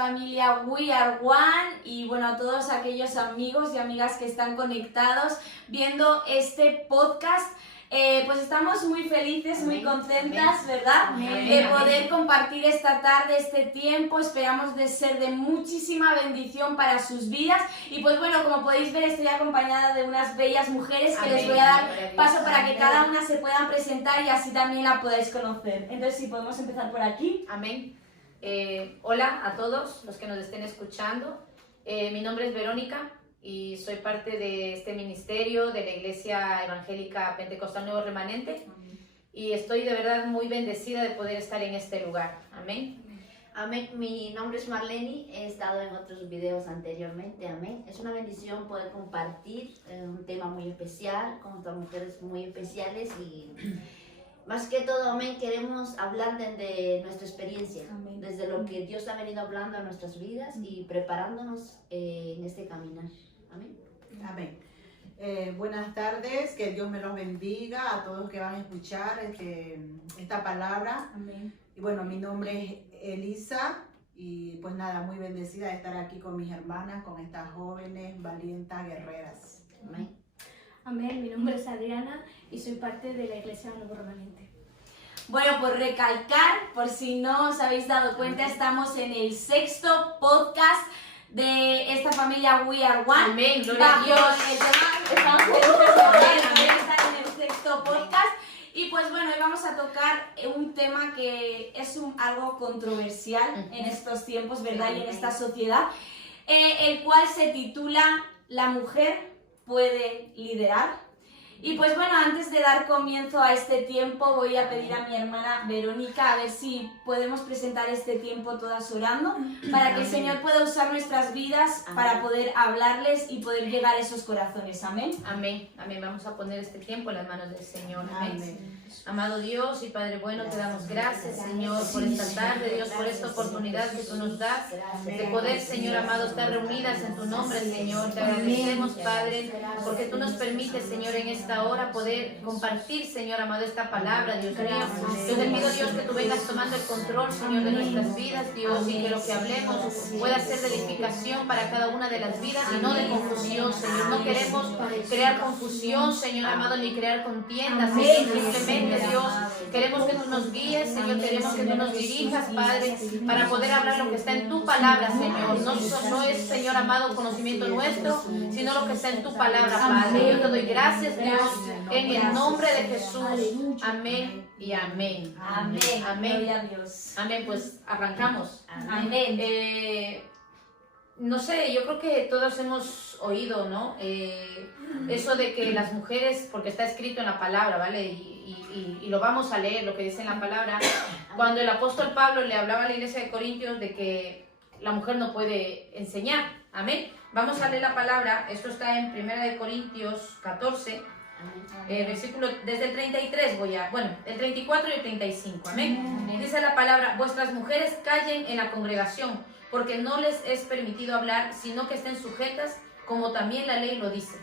familia We Are One y bueno, a todos aquellos amigos y amigas que están conectados viendo este podcast. Pues estamos muy felices, muy contentas, ¿verdad? De poder compartir esta tarde, este tiempo. Esperamos de ser de muchísima bendición para sus vidas. Y pues bueno, como podéis ver, estoy acompañada de unas bellas mujeres que les voy a dar paso para que cada una se puedan presentar y así también la podáis conocer. Entonces, si podemos empezar por aquí. Amén. Hola a todos los que nos estén escuchando. Mi nombre es Verónica y soy parte de este ministerio de la Iglesia Evangélica Pentecostal Nuevo Remanente. Y estoy de verdad muy bendecida de poder estar en este lugar. Amén. Amén. Mi nombre es Marlene, he estado en otros videos anteriormente. Amén. Es una bendición poder compartir un tema muy especial con otras mujeres muy especiales y más que todo, amén, queremos hablar desde nuestra experiencia, amén, desde lo que Dios ha venido hablando a nuestras vidas y preparándonos en este caminar. Amén. Amén. Buenas tardes, que Dios me los bendiga a todos que van a escuchar esta palabra. Amén. Y bueno, mi nombre es Elisa y pues nada, muy bendecida de estar aquí con mis hermanas, con estas jóvenes, valientas, guerreras. Amén. Amén, mi nombre es Adriana y soy parte de la Iglesia Nuevo Remanente. Bueno, por recalcar, por si no os habéis dado cuenta, estamos en el 6º podcast de esta familia We Are One. Amén, gloria a Dios. El tema, estamos en el 6º podcast. Y pues bueno, hoy vamos a tocar un tema que es algo controversial en estos tiempos, ¿verdad? Y en esta sociedad, el cual se titula La mujer puede liderar. Y pues bueno, antes de dar comienzo a este tiempo, voy a pedir a mi hermana Verónica a ver si podemos presentar este tiempo todas orando, para que el Señor pueda usar nuestras vidas para poder hablarles y poder llegar a esos corazones. Amén. Amén. Amén. Vamos a poner este tiempo en las manos del Señor. Amén. Amado Dios y Padre bueno, te damos gracias, Señor, por esta tarde, Dios, por esta oportunidad que tú nos das de poder, Señor amado, estar reunidas en tu nombre, Señor. Te agradecemos, Padre, porque tú nos permites, Señor, en esta hora poder compartir, Señor amado, esta palabra, Dios mío. Yo te pido, Dios, que tú vengas tomando el control, Señor, de nuestras vidas, Dios, y que lo que hablemos pueda ser de edificación para cada una de las vidas y no de confusión, Señor. No queremos crear confusión, Señor amado, ni crear contiendas, Señor, simplemente, Dios, queremos que tú nos guíes, Señor, queremos que tú nos dirijas, Padre, para poder hablar lo que está en tu palabra, Señor. No es, Señor amado, conocimiento nuestro, sino lo que está en tu palabra, Padre. Yo te doy gracias, Dios, en el nombre de Jesús. Amén y amén. Amén. Amén. Gloria a Dios. Amén, pues arrancamos. Amén. No sé, yo creo que todos hemos oído, ¿no? Eso de que las mujeres, porque está escrito en la palabra, ¿vale? Y lo vamos a leer, lo que dice en la palabra, cuando el apóstol Pablo le hablaba a la iglesia de Corintios de que la mujer no puede enseñar. Amén. Vamos a leer la palabra, esto está en 1 Corintios 14, versículo, desde el 33 el 34 y el 35, amén. Dice la palabra: vuestras mujeres callen en la congregación, porque no les es permitido hablar, sino que estén sujetas, como también la ley lo dice.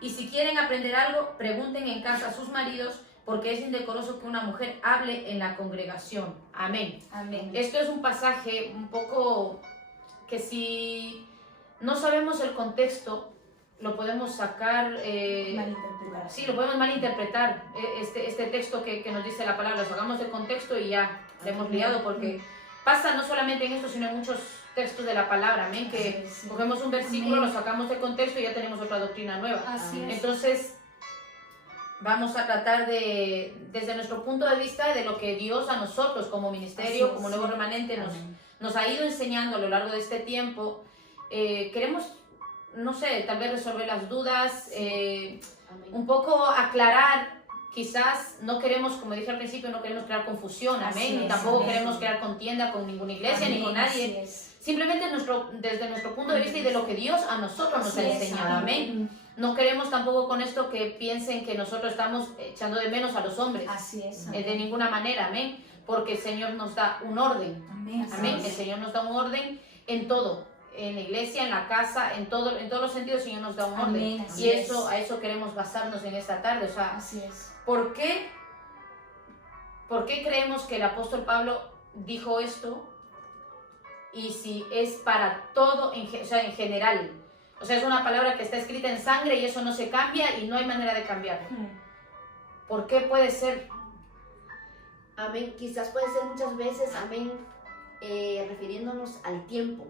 Y si quieren aprender algo, pregunten en casa a sus maridos, porque es indecoroso que una mujer hable en la congregación. Amén. Amén. Esto es un pasaje un poco que si no sabemos el contexto, lo podemos sacar, Malinterpretar. sí, lo podemos malinterpretar, este texto que nos dice la palabra, lo sacamos del contexto y ya le hemos liado, porque pasa no solamente en esto, sino en muchos textos de la palabra, amén, que cogemos un versículo, lo sacamos del contexto y ya tenemos otra doctrina nueva. Así es. Entonces, vamos a tratar desde nuestro punto de vista, de lo que Dios a nosotros como ministerio, como Nuevo Remanente, nos ha ido enseñando a lo largo de este tiempo. Queremos, no sé, tal vez resolver las dudas, un poco aclarar. Quizás no queremos, como dije al principio, no queremos crear confusión, amén, ni tampoco queremos crear contienda con ninguna iglesia, ni con nadie. Simplemente desde nuestro punto de vista y de lo que Dios a nosotros nos ha enseñado, amén. No queremos tampoco con esto que piensen que nosotros estamos echando de menos a los hombres. Así es. De ninguna manera, amén. Porque el Señor nos da un orden. Amén. Amén. El Señor nos da un orden en todo. En la iglesia, en la casa, en todos los sentidos, el Señor nos da un orden. Amén. Y a eso queremos basarnos en esta tarde. O sea, Así es. ¿por qué creemos que el apóstol Pablo dijo esto? y si es para todo, o sea, en general. O sea, es una palabra que está escrita en sangre y eso no se cambia y no hay manera de cambiarlo. ¿Por qué puede ser? Amén. Quizás puede ser muchas veces, amén, refiriéndonos al tiempo.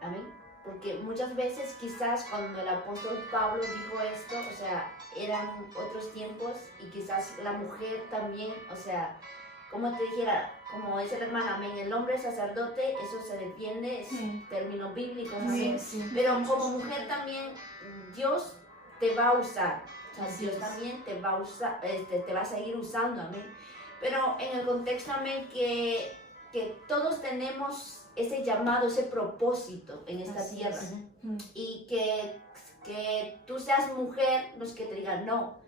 Amén. Porque muchas veces quizás cuando el apóstol Pablo dijo esto, o sea, eran otros tiempos y quizás la mujer también, o sea, como te dijera, como dice la hermana, amén, el hombre sacerdote, eso se defiende, es término bíblico, amén. Pero como mujer también, Dios te va a usar, o sea, Dios también te va a usar, te va a seguir usando, amén. Pero en el contexto, amén, que todos tenemos ese llamado, ese propósito en esta tierra. Y que tú seas mujer, no es que te digan no.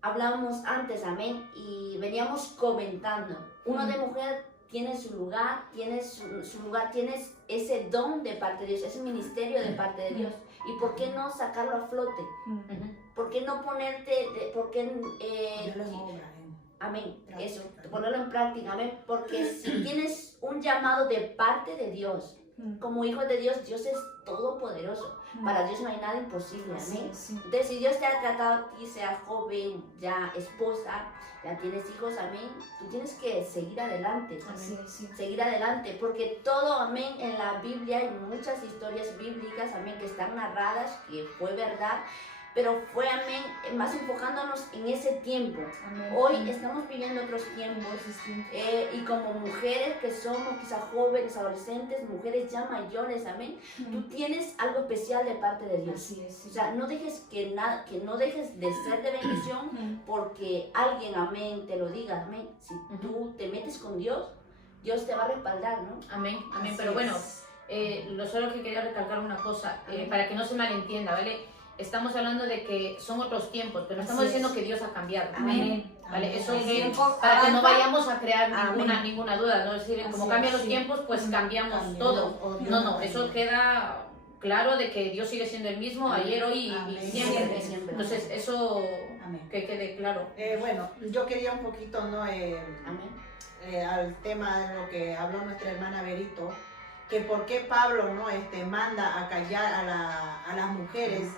Hablábamos antes, amén, y veníamos comentando. Uno de mujer tiene su lugar, tienes ese don de parte de Dios, ese ministerio de parte de Dios. ¿Y por qué no sacarlo a flote? ¿Por qué no ponerte, amén, eso, ponerlo en práctica, amén, porque si tienes un llamado de parte de Dios, como hijo de Dios, Dios es todopoderoso, para Dios no hay nada imposible, amén. Entonces, si Dios te ha tratado a ti, sea joven, ya esposa, ya tienes hijos, amén, tú tienes que seguir adelante, seguir adelante, porque todo, amén, en la Biblia hay muchas historias bíblicas, amén, que están narradas, que fue verdad, pero fue, amén, más enfocándonos en ese tiempo. Amén. Hoy estamos viviendo otros tiempos y como mujeres que somos quizás jóvenes, adolescentes, mujeres ya mayores, amén, tú tienes algo especial de parte de Dios. Así es, sí. O sea, no dejes que no dejes de ser de bendición porque alguien, amén, te lo diga, amén. Si tú te metes con Dios, Dios te va a respaldar, ¿no? Amén, amén. Así pero bueno, es. Solo que quería recalcar una cosa, para que no se malentienda, ¿vale? Estamos hablando de que son otros tiempos, pero no estamos diciendo que Dios ha cambiado. Amén. ¿Vale? Eso es tiempo para que no avanza. vayamos a crear ninguna duda, ¿no? Es decir, como cambian los tiempos, pues cambiamos todo. No, eso queda claro de que Dios sigue siendo el mismo ayer, hoy y siempre. Entonces, eso que quede claro. Bueno, yo quería un poquito, ¿no? Al tema de lo que habló nuestra hermana Berito, que por qué Pablo, ¿no? Manda a callar a las mujeres.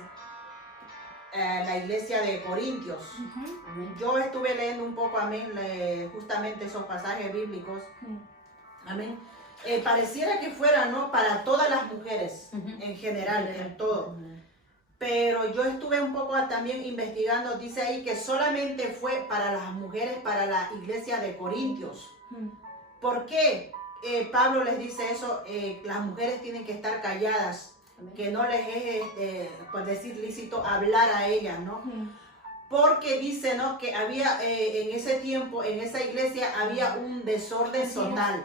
La iglesia de Corintios. Yo estuve leyendo un poco, amén, justamente esos pasajes bíblicos. Amén. Pareciera que fuera, ¿no? Para todas las mujeres, en general, en todo. Pero yo estuve un poco también investigando, dice ahí que solamente fue para las mujeres, para la iglesia de Corintios. ¿Por qué Pablo les dice eso? Las mujeres tienen que estar calladas, que no les es, por decir lícito, hablar a ellas, ¿no? Porque dice, ¿no? Que había en ese tiempo, en esa iglesia, había un desorden total.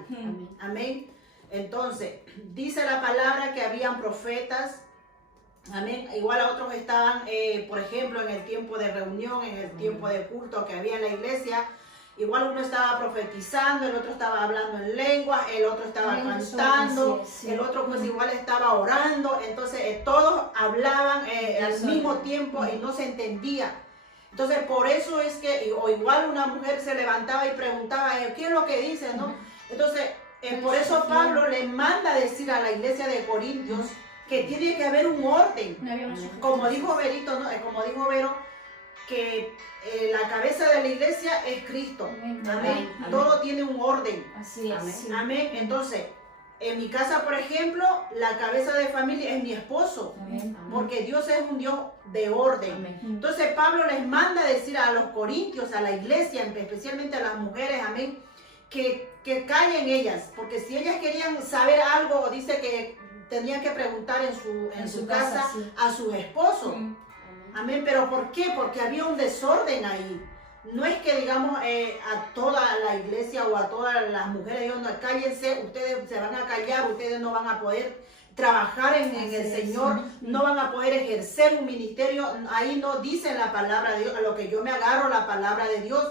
Amén. Entonces, dice la palabra que habían profetas, amén. Igual a otros estaban, por ejemplo, en el tiempo de reunión, en el tiempo de culto que había en la iglesia. Igual uno estaba profetizando, el otro estaba hablando en lenguas, el otro estaba cantando, el otro pues igual estaba orando. Entonces todos hablaban al mismo tiempo y no se entendía. Entonces por eso es que, o igual una mujer se levantaba y preguntaba, ¿qué es lo que dice? ¿No? Entonces por eso Pablo le manda a decir a la iglesia de Corintios que tiene que haber un orden. Como dijo Berito, ¿no? Como dijo Vero, que la cabeza de la iglesia es Cristo. Amén. Todo tiene un orden. Así es. Amén. Entonces, en mi casa, por ejemplo, la cabeza de familia es mi esposo. Porque Dios es un Dios de orden. Entonces, Pablo les manda a decir a los corintios, a la iglesia, especialmente a las mujeres, amén, que callen ellas. Porque si ellas querían saber algo, dice que tenían que preguntar en su casa a sus esposos. Amén, pero ¿por qué? Porque había un desorden ahí. No es que digamos a toda la iglesia o a todas las mujeres, Dios, no, cállense, ustedes se van a callar, ustedes no van a poder trabajar en el Señor, no van a poder ejercer un ministerio. Ahí no dice la palabra de Dios, a lo que yo me agarro, la palabra de Dios.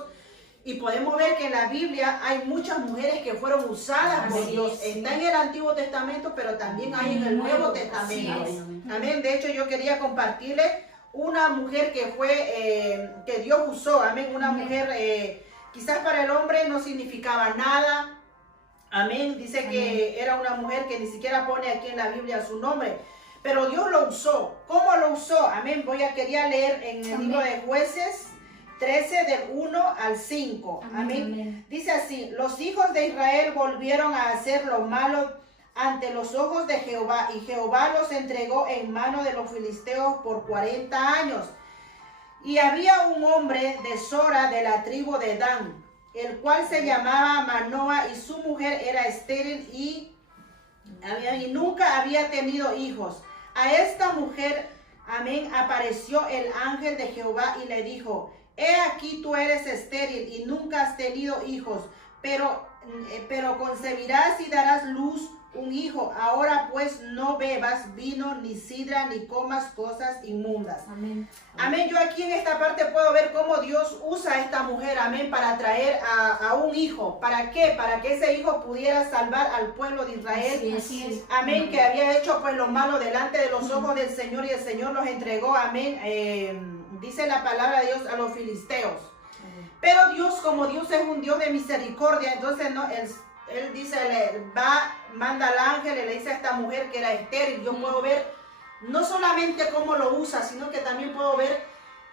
Y podemos ver que en la Biblia hay muchas mujeres que fueron usadas por Dios. Está en el Antiguo Testamento, pero también hay en el Nuevo Testamento. Amén. De hecho, yo quería compartirles una mujer que fue, que Dios usó, amén, una mujer, quizás para el hombre no significaba nada, Amén. Dice que era una mujer que ni siquiera pone aquí en la Biblia su nombre. Pero Dios lo usó. ¿Cómo lo usó? Amén. Quería leer en el libro de Jueces 13 del 1 al 5. Amén. Dice así: los hijos de Israel volvieron a hacer lo malo ante los ojos de Jehová, y Jehová los entregó en mano de los filisteos por 40 años. Y había un hombre de Sora de la tribu de Dan, el cual se llamaba Manoa, y su mujer era estéril y nunca había tenido hijos. A esta mujer, amén, apareció el ángel de Jehová y le dijo: he aquí, tú eres estéril y nunca has tenido hijos, pero concebirás y darás luz un hijo. Ahora pues no bebas vino ni sidra ni comas cosas inmundas. Amén. Amén. Yo aquí en esta parte puedo ver cómo Dios usa a esta mujer, amén, para traer a un hijo. ¿Para qué? Para que ese hijo pudiera salvar al pueblo de Israel. Así es. Amén, que había hecho pues lo malo delante de los ojos del Señor, y el Señor los entregó, amén, dice la palabra de Dios, a los filisteos. Pero Dios, como Dios es un Dios de misericordia, entonces no, él dice, manda al ángel y le dice a esta mujer que era estéril. Yo puedo ver no solamente cómo lo usa, sino que también puedo ver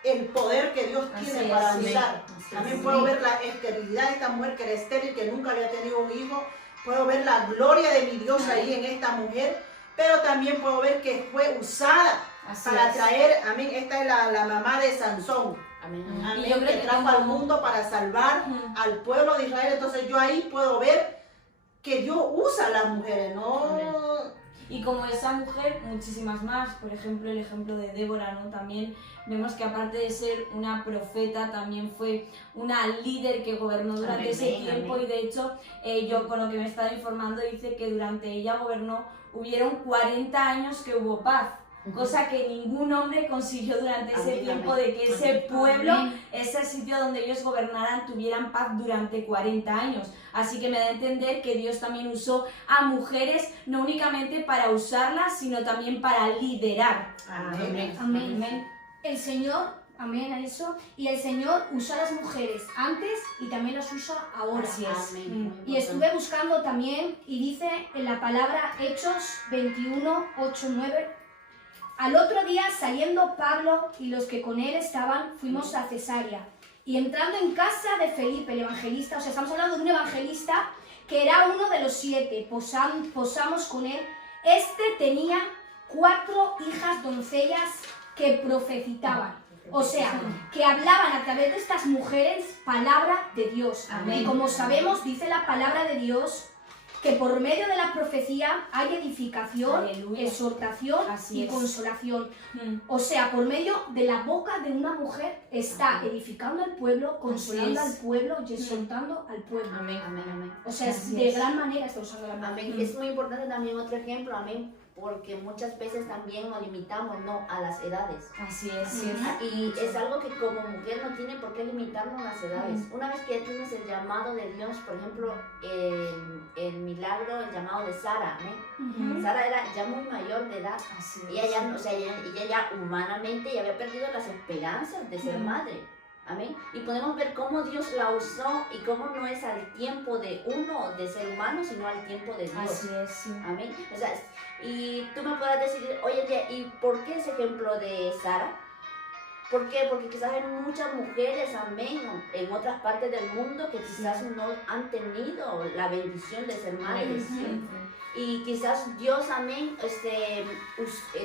el poder que Dios tiene para usar. También puedo ver la esterilidad de esta mujer que era estéril, que nunca había tenido un hijo. Puedo ver la gloria de mi Dios ahí en esta mujer, pero también puedo ver que fue usada para traer, amén, esta es la mamá de Sansón. Amén. Y yo creo que trajo al mundo para salvar al pueblo de Israel. Entonces yo ahí puedo ver que Dios usa a las mujeres, ¿no? Amén. Y como esa mujer, muchísimas más. Por ejemplo, el ejemplo de Débora, ¿no? También vemos que aparte de ser una profeta, también fue una líder que gobernó durante ese tiempo. Y de hecho, yo con lo que me he estado informando, dice que durante ella gobernó, hubieron 40 años que hubo paz. Cosa que ningún hombre consiguió durante ese tiempo, de que ese pueblo, ese sitio donde ellos gobernaran, tuvieran paz durante 40 años. Así que me da a entender que Dios también usó a mujeres, no únicamente para usarlas, sino también para liderar. Amén. Amén. El Señor, amén a eso, y el Señor usó a las mujeres antes y también las usa ahora. Así es. Y estuve buscando también, y dice en la palabra Hechos 21, 8, 9... al otro día, saliendo Pablo y los que con él estaban, fuimos a Cesarea. Y entrando en casa de Felipe, el evangelista, o sea, estamos hablando de un evangelista que era uno de los 7, posamos con él. Este tenía 4 hijas doncellas que profetizaban. O sea, que hablaban a través de estas mujeres palabra de Dios. Amén. Y como sabemos, dice la palabra de Dios, que por medio de la profecía hay edificación, aleluya, exhortación y consolación. O sea, por medio de la boca de una mujer está edificando al pueblo, consolando al pueblo y exhortando al pueblo. Amén, amén, amén. O sea, de gran manera está usando la mujer. Amén. Es muy importante también otro ejemplo, amén, porque muchas veces también nos limitamos, ¿no?, a las edades. Así es. Y es algo que como mujer no tiene por qué limitarnos a las edades. Una vez que tienes el llamado de Dios, por ejemplo, el milagro, el llamado de Sara, ¿eh? Sara era ya muy mayor de edad. Así ella ya, o sea, ella ya humanamente ya había perdido las esperanzas de ser madre. Amén. Y podemos ver cómo Dios la usó y cómo no es al tiempo de uno, de ser humano, sino al tiempo de Dios. Así es, sí. Amén. O sea, y tú me puedas decir, oye, ¿y por qué ese ejemplo de Sara? ¿Por qué? Porque quizás hay muchas mujeres, amén, en otras partes del mundo que quizás no han tenido la bendición de ser madres. ¿Sí? Y quizás Dios, amén,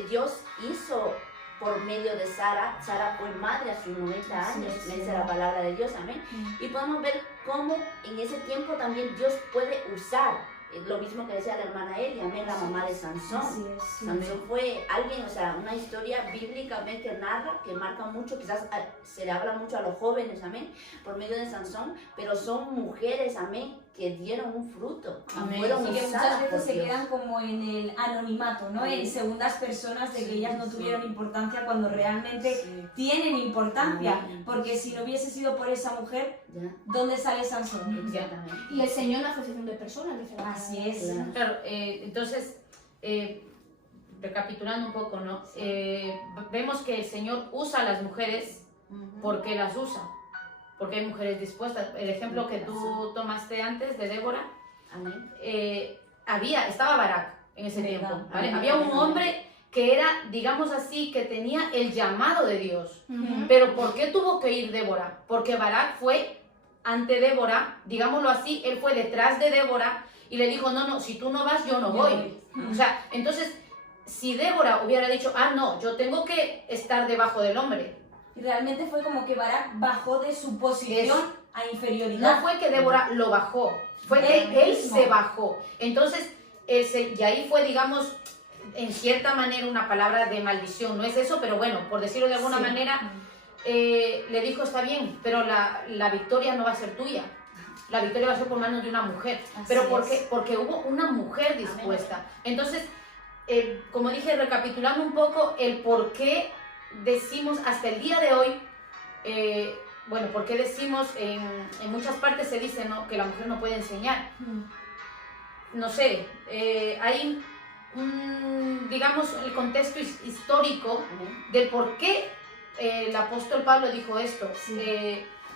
Dios hizo por medio de Sara. Sara fue madre a sus 90 años, me dice la palabra de Dios, amén. Y podemos ver cómo en ese tiempo también Dios puede usar. Lo mismo que decía la hermana Eli, amén, la mamá de Sansón. Sansón fue alguien, o sea, una historia bíblicamente narra, que marca mucho, quizás se le habla mucho a los jóvenes, amén, por medio de Sansón, pero son mujeres, amén, que dieron un fruto. Amén. Y que muchas veces se quedan como en el anonimato, ¿no? En segundas personas, de que ellas no tuvieron importancia cuando realmente tienen importancia. Porque si no hubiese sido por esa mujer, ¿dónde sale Sansón? Exactamente. Y el Señor la asociación de personas, dice la Así es. Claro, entonces, recapitulando un poco, ¿no? Vemos que el Señor usa a las mujeres porque las usa. Porque hay mujeres dispuestas. El ejemplo que tú tomaste antes de Débora, Amén. estaba Barak en ese ¿Verdad? tiempo, ¿vale? Amén. Había un hombre que era, digamos así, que tenía el llamado de Dios. Ujú. Pero ¿por qué tuvo que ir Débora? Porque Barak fue ante Débora, digámoslo así, él fue detrás de Débora y le dijo, no, si tú no vas, yo no voy. O sea, entonces, si Débora hubiera dicho, no, yo tengo que estar debajo del hombre. Y realmente fue como que Barak bajó de su posición a inferioridad. No fue que Débora lo bajó, fue Él que él mismo. se bajó. Entonces, y ahí fue, digamos, en cierta manera una palabra de maldición. No es eso, pero bueno, por decirlo de alguna Sí. manera, le dijo, está bien, pero la victoria no va a ser tuya. La victoria va a ser por manos de una mujer. Así ¿Pero por es. qué? Porque hubo una mujer dispuesta. Entonces, como dije, recapitulando un poco el por qué decimos hasta el día de hoy, bueno, por qué decimos, en muchas partes se dice, ¿no?, que la mujer no puede enseñar. No sé, hay digamos, el contexto histórico Amén. del por qué el apóstol Pablo dijo esto. Sí.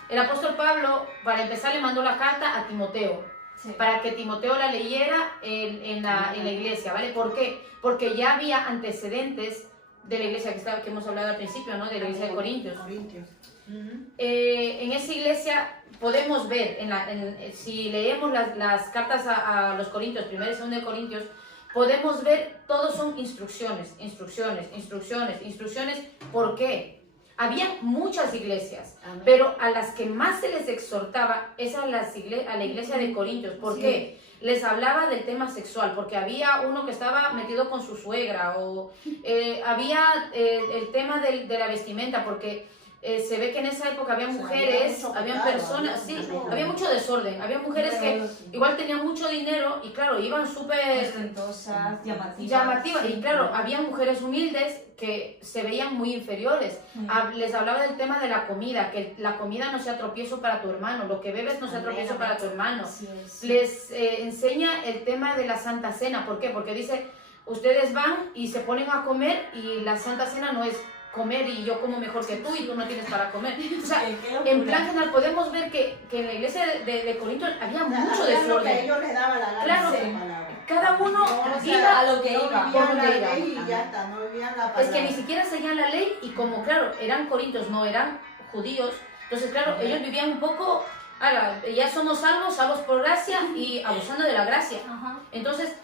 El apóstol Pablo, para empezar, le mandó la carta a Timoteo, Sí. para que Timoteo la leyera en la iglesia, ¿vale? ¿Por qué? Porque ya había antecedentes de la iglesia que hemos hablado al principio, ¿no?, de la iglesia de Corintios. En esa iglesia podemos ver, si leemos las cartas a los Corintios, 1 y 2 de Corintios, podemos ver, todos son instrucciones. ¿Por qué? Había muchas iglesias, Amén. pero a las que más se les exhortaba es a la iglesia de Corintios. ¿Por Sí. qué? Les hablaba del tema sexual, porque había uno que estaba metido con su suegra, o había el tema de la vestimenta, porque se ve que en esa época había mujeres, había personas, sí, había mucho desorden, había mujeres que igual tenían mucho dinero y claro, iban súper Ostentosas, llamativas. llamativas, Sí. y claro, había mujeres humildes que se veían muy inferiores. Les hablaba del tema de la comida, que la comida no sea tropiezo para tu hermano, lo que bebes no sea Amén, tropiezo amén. para tu hermano. Así es. Les enseña el tema de la Santa Cena. ¿Por qué? Porque dice, ustedes van y se ponen a comer y la Santa Cena no es comer y yo como mejor que tú y tú no tienes para comer. O sea, Qué locura. en plan general podemos ver que en la iglesia de Corinto había mucho Que a desorden. ellos les daba la gana. Claro. esa palabra. Cada uno No, iba a lo que no iba, vivían por la donde iba. ley y ya está, no vivían la palabra. Es que ni siquiera seguían la ley y como, claro, eran corintios, no eran judíos. Entonces, claro, ellos vivían un poco, ya somos salvos por gracia y abusando de la gracia. Ajá. Entonces,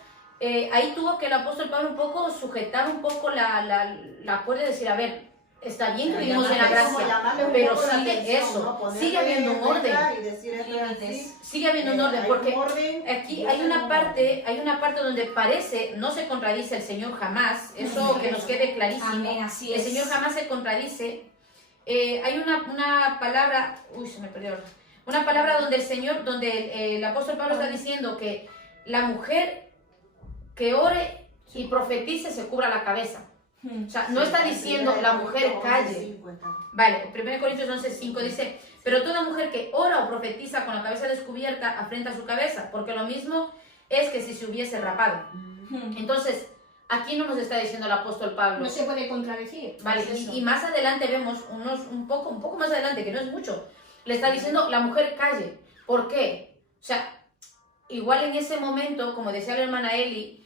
ahí tuvo que el apóstol Pablo un poco sujetar un poco la cuerda y decir, a ver, está bien que vivimos en la gracia, pero sigue eso, sigue habiendo un orden. Y decir esto es así. Sigue habiendo un orden, Hay porque un orden, aquí y hay ese una es un parte donde parece, no se contradice el Señor jamás, eso que nos quede clarísimo. Amén, así El es. Señor jamás se contradice. Hay una palabra, se me perdió. Una palabra donde el apóstol Pablo está diciendo que la mujer que ore y profetice se cubra la cabeza. O sea, no está diciendo la mujer calle. Vale, 1 Corintios 11:5 dice, pero toda mujer que ora o profetiza con la cabeza descubierta afrenta su cabeza, porque lo mismo es que si se hubiese rapado. Entonces, aquí no nos está diciendo el apóstol Pablo. No se puede contradecir. Vale, Es eso. y más adelante vemos, un poco más adelante, que no es mucho, le está diciendo la mujer calle. ¿Por qué? O sea, igual en ese momento, como decía la hermana Eli,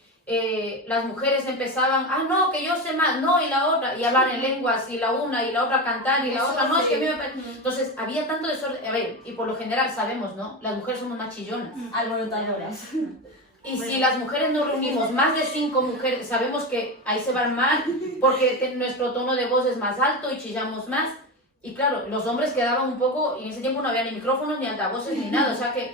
las mujeres empezaban, no, que yo sé más, no, y la otra, y hablar en lenguas, y la una, y la otra cantar, y la otra, no, es que a mí me parece... Entonces, había tanto desorden, a ver, y por lo general sabemos, ¿no? Las mujeres somos más chillonas. Alborotadoras. Y si las mujeres nos reunimos, más de 5 mujeres, sabemos que ahí se va a armar, porque nuestro tono de voz es más alto y chillamos más. Y claro, los hombres quedaban un poco, y en ese tiempo no había ni micrófonos, ni altavoces, ni nada, o sea que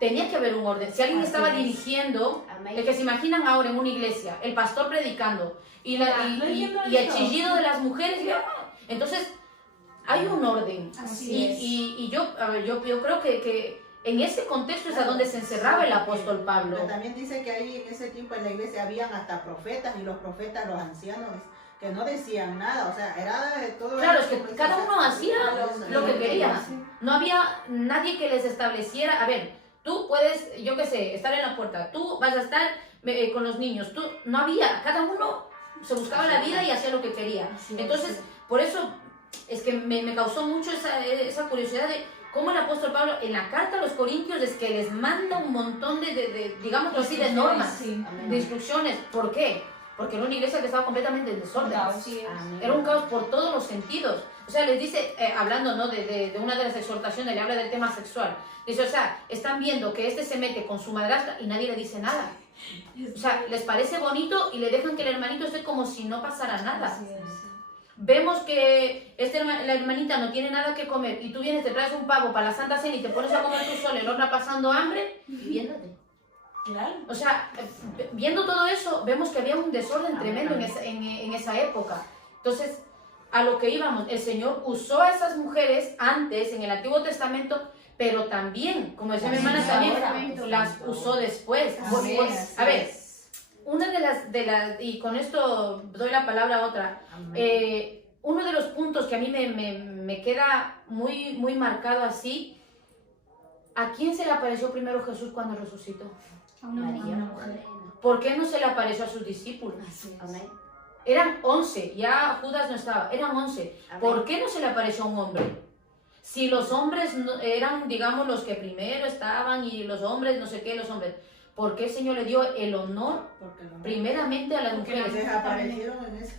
tenía que haber un orden. Si alguien estaba dirigiendo, el que se imaginan ahora en una iglesia, el pastor predicando, y el chillido de las mujeres, entonces hay un orden. Así es. Y yo creo que en ese contexto es a donde se encerraba el apóstol Pablo. Pero también dice que ahí en ese tiempo en la iglesia habían hasta profetas, y los profetas, los ancianos, que no decían nada, o sea, era de todo. Claro, es que cada uno hacía lo que quería. Sí. No había nadie que les estableciera, a ver, tú puedes, yo qué sé, estar en la puerta, tú vas a estar con los niños, no había, cada uno se buscaba la vida y hacía lo que quería. Entonces, por eso es que me causó mucho esa curiosidad de cómo el apóstol Pablo en la carta a los Corintios es que les manda un montón digamos así, de normas, Sí. de instrucciones. ¿Por qué? Porque era una iglesia que estaba completamente en desorden. Era un caos por todos los sentidos. O sea, les dice, hablando, ¿no?, de una de las exhortaciones, le habla del tema sexual. Dice, o sea, están viendo que este se mete con su madrastra y nadie le dice nada. O sea, les parece bonito y le dejan que el hermanito esté como si no pasara nada. Vemos que la hermanita no tiene nada que comer y tú vienes, te traes un pavo para la Santa Cena y te pones a comer tú sola y la otra pasando hambre. Viéndote. Claro. O sea, viendo todo eso, vemos que había un desorden tremendo en esa época. Entonces, a lo que íbamos, el Señor usó a esas mujeres antes, en el Antiguo Testamento, pero también, como decía mi hermana, también las usó después. A ver, una de las, y con esto doy la palabra a otra, uno de los puntos que a mí me queda muy, muy marcado así, ¿a quién se le apareció primero Jesús cuando resucitó? A una María mujer. Magdalena. ¿Por qué no se le apareció a sus discípulos? Amén. Eran 11, ya Judas no estaba, eran 11. Amén. ¿Por qué no se le apareció a un hombre? Si los hombres eran, digamos, los que primero estaban y los hombres, no sé qué, los hombres, ¿por qué el Señor le dio el honor primeramente a las mujeres? Desaparecieron en eso.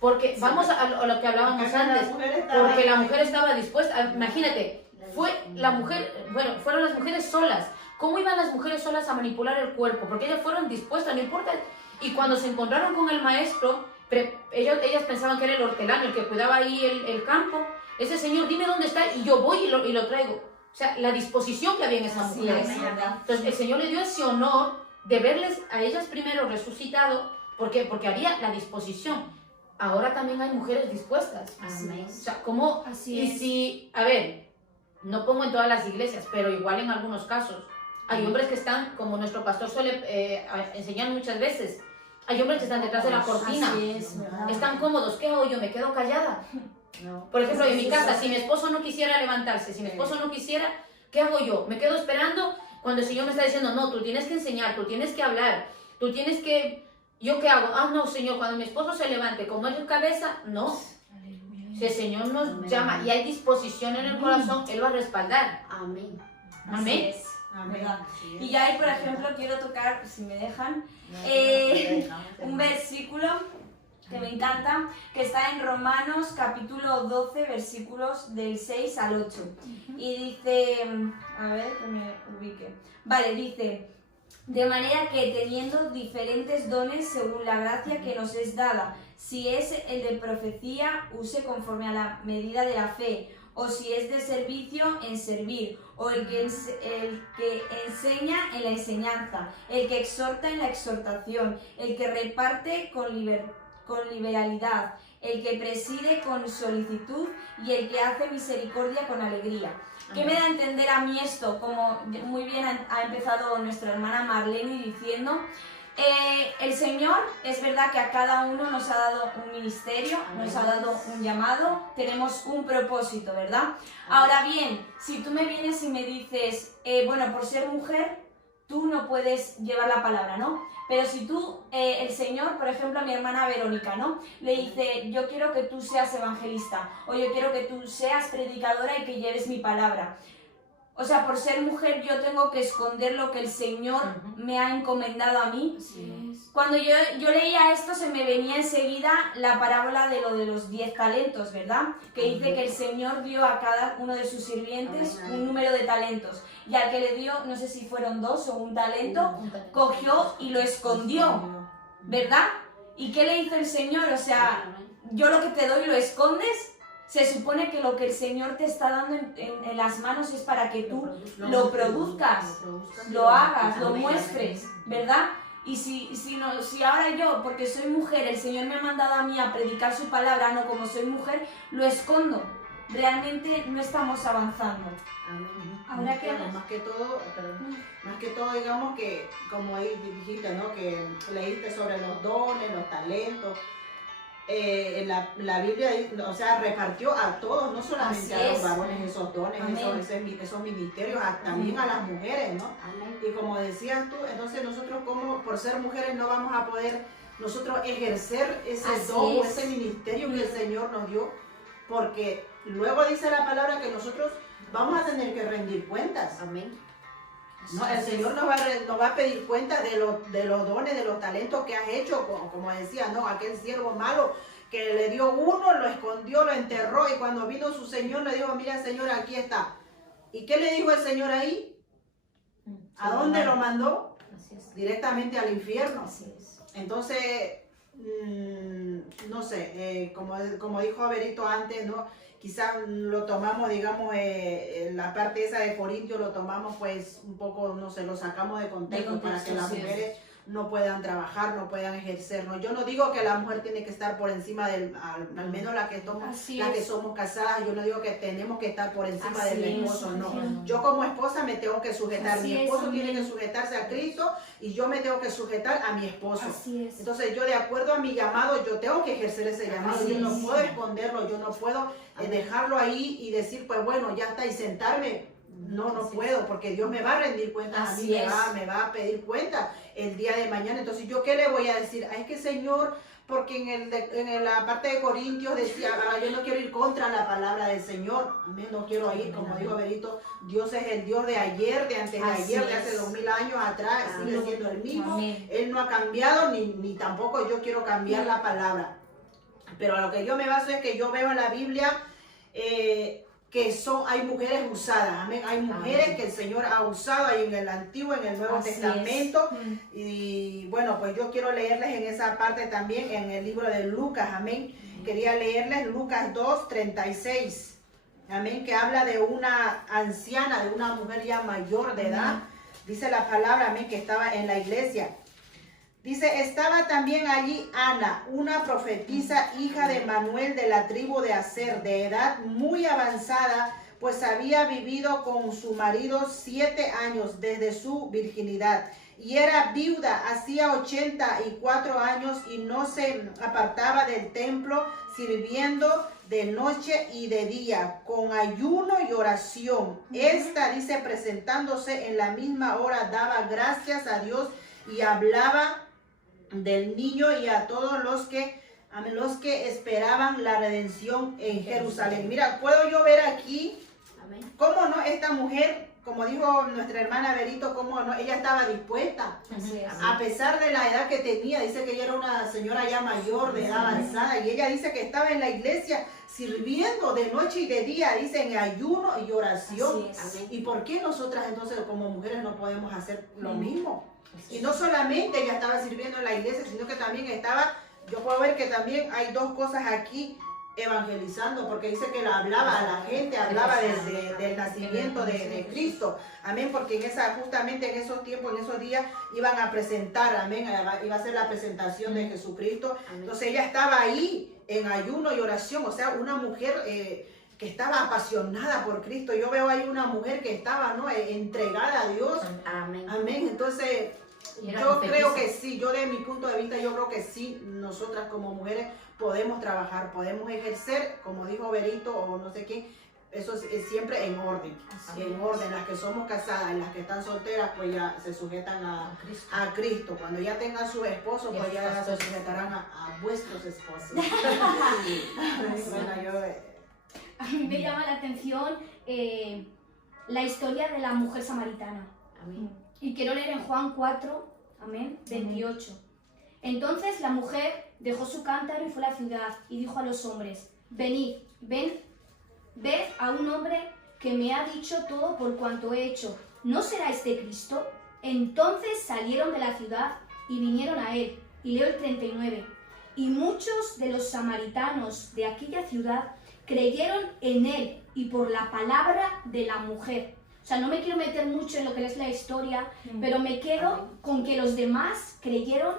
Porque, vamos a lo que hablábamos antes, porque la mujer estaba dispuesta, imagínate, fueron las mujeres solas. ¿Cómo iban las mujeres solas a manipular el cuerpo? Porque ellas fueron dispuestas, no importa. Y cuando se encontraron con el maestro, ellas pensaban que era el hortelano, el que cuidaba ahí el campo. Ese señor, dime dónde está y yo voy y lo traigo. O sea, la disposición que había en esas mujeres. Entonces, el Señor le dio ese honor de verles a ellas primero resucitado. ¿Por qué? Porque había la disposición. Ahora también hay mujeres dispuestas. Amén. O sea, ¿cómo? Así Y es. si, a ver, no pongo en todas las iglesias, pero igual en algunos casos. Hay hombres que están, como nuestro pastor suele enseñar muchas veces, hay hombres que están detrás de la cortina. Así es, ¿verdad? Están cómodos. ¿Qué hago yo? ¿Me quedo callada? No. Por ejemplo, en mi casa, si mi esposo no quisiera levantarse, si mi esposo no quisiera, ¿qué hago yo? Me quedo esperando cuando el Señor me está diciendo, no, tú tienes que enseñar, tú tienes que hablar, tú tienes que... ¿Yo qué hago? Ah, no, Señor, cuando mi esposo se levante, como es su cabeza, no. Si el Señor nos llama y hay disposición en el corazón, Él va a respaldar. Amén. Amén. Así es. Amén. ¿Verdad? Así es. Y ya ahí, por ejemplo, quiero tocar, si me dejan, un versículo que me encanta, que está en Romanos capítulo 12, versículos del 6 al 8. Y dice, a ver, que me ubique. Vale, dice, de manera que teniendo diferentes dones según la gracia que nos es dada, si es el de profecía, use conforme a la medida de la fe, o si es de servicio, en servir, o el que enseña en la enseñanza, el que exhorta en la exhortación, el que reparte con liberalidad, el que preside con solicitud y el que hace misericordia con alegría. ¿Qué me da a entender a mí esto? Como muy bien ha empezado nuestra hermana Marlene diciendo, el Señor es verdad que a cada uno nos ha dado un ministerio, nos ha dado un llamado, tenemos un propósito, ¿verdad? Ahora bien, si tú me vienes y me dices, bueno, por ser mujer, tú no puedes llevar la palabra, ¿no? Pero si tú, el Señor, por ejemplo, a mi hermana Verónica, ¿no? Le dice, yo quiero que tú seas evangelista, o yo quiero que tú seas predicadora y que lleves mi palabra. O sea, por ser mujer yo tengo que esconder lo que el Señor me ha encomendado a mí. Cuando yo leía esto se me venía enseguida la parábola de lo de los 10 talentos, ¿verdad? Que dice que el Señor dio a cada uno de sus sirvientes un número de talentos. Y al que le dio, no sé si fueron 2 o un talento, cogió y lo escondió, ¿verdad? ¿Y qué le hizo el Señor? O sea, yo lo que te doy lo escondes. Se supone que lo que el Señor te está dando en las manos es para que tú lo produzcas, lo hagas, lo muestres, ¿verdad? Y si ahora yo, porque soy mujer, el Señor me ha mandado a mí a predicar su palabra, no como soy mujer, lo escondo. Realmente no estamos avanzando. Ahora que más que todo, digamos que, como ahí dijiste, ¿no? Que leíste sobre los dones, los talentos. La Biblia, o sea, repartió a todos, no solamente a los varones esos dones, esos ministerios, también a las mujeres, ¿no? Amén. Y como decías tú, entonces nosotros como por ser mujeres no vamos a poder nosotros ejercer ese don o ese ministerio que el Señor nos dio, porque luego dice la palabra que nosotros vamos a tener que rendir cuentas. Amén. No, el Señor nos va a pedir cuenta de los dones, de los talentos que has hecho, como decía, ¿no? Aquel siervo malo que le dio uno, lo escondió, lo enterró, y cuando vino su Señor le dijo, mira Señor, aquí está. ¿Y qué le dijo el Señor ahí? ¿A dónde lo mandó? Así es. Directamente al infierno. Así es. Entonces, no sé, como dijo Averito antes, ¿no? Quizás lo tomamos, digamos, la parte esa de Corintios lo tomamos pues un poco, no sé, lo sacamos de contexto para que las mujeres no puedan trabajar, no puedan ejercer, ¿no? Yo no digo que la mujer tiene que estar por encima al menos la que somos casadas, yo no digo que tenemos que estar por encima del esposo, no. Yo como esposa me tengo que sujetar, mi esposo tiene que sujetarse a Cristo y yo me tengo que sujetar a mi esposo. Así es. Entonces yo de acuerdo a mi llamado, yo tengo que ejercer ese llamado, yo no puedo esconderlo, yo no puedo dejarlo ahí y decir, pues bueno, ya está, y sentarme. No puedo, porque Dios me va a rendir cuentas a mí, me va a pedir cuenta el día de mañana. Entonces, ¿yo qué le voy a decir? Es que Señor, porque en la parte de Corintios decía, yo no quiero ir contra la palabra del Señor, amén, no quiero ir, como dijo Berito, Dios es el Dios de ayer, de antes de ayer, de hace 2000 años atrás, sigue siendo el mismo, Él no ha cambiado, ni tampoco yo quiero cambiar la palabra. Pero a lo que yo me baso es que yo veo en la Biblia, que hay mujeres usadas, amén, hay mujeres que el Señor ha usado ahí en el Antiguo, en el Nuevo Testamento, y bueno, pues yo quiero leerles en esa parte también, en el libro de Lucas, amén, quería leerles Lucas 2:36, amén, que habla de una anciana, de una mujer ya mayor de edad, dice la palabra, amén, que estaba en la iglesia. Dice, estaba también allí Ana, una profetisa, hija de Manuel de la tribu de Aser, de edad muy avanzada, pues había vivido con su marido 7 años desde su virginidad. Y era viuda, hacía 84 años y no se apartaba del templo, sirviendo de noche y de día, con ayuno y oración. Esta, dice, presentándose en la misma hora, daba gracias a Dios y hablaba del niño y a todos los que esperaban la redención en Jerusalén. Mira, puedo yo ver aquí cómo no esta mujer, como dijo nuestra hermana Berito, cómo no, ella estaba dispuesta, a pesar de la edad que tenía. Dice que ella era una señora ya mayor, de edad avanzada, y ella dice que estaba en la iglesia sirviendo de noche y de día, dice, en ayuno y oración. ¿Y por qué nosotras entonces como mujeres no podemos hacer lo mismo? Y no solamente ella estaba sirviendo en la iglesia, sino que también estaba, yo puedo ver que también hay dos cosas aquí, evangelizando, porque dice que la hablaba a la gente, hablaba del nacimiento de Cristo, amén, porque justamente en esos tiempos, en esos días, iban a presentar, amén, iba a ser la presentación de Jesucristo. Entonces ella estaba ahí en ayuno y oración, o sea, una mujer que estaba apasionada por Cristo. Yo veo ahí una mujer que estaba, ¿no?, entregada a Dios. Amén. Entonces, yo creo que sí, yo de mi punto de vista, yo creo que sí, nosotras como mujeres podemos trabajar, podemos ejercer, como dijo Berito o no sé quién, eso es siempre en orden. En orden, las que somos casadas, las que están solteras, pues ya se sujetan a Cristo. Cuando ya tengan su esposo, pues ya se sujetarán a vuestros esposos. A mí me llama la atención la historia de la mujer samaritana. Amén. Y quiero leer en Juan 4, amén, 28. Entonces la mujer dejó su cántaro y fue a la ciudad y dijo a los hombres, venid, ved a un hombre que me ha dicho todo por cuanto he hecho. ¿No será este Cristo? Entonces salieron de la ciudad y vinieron a él. Y leo el 39. Y muchos de los samaritanos de aquella ciudad creyeron en él y por la palabra de la mujer. O sea, no me quiero meter mucho en lo que es la historia, pero me quedo con que los demás creyeron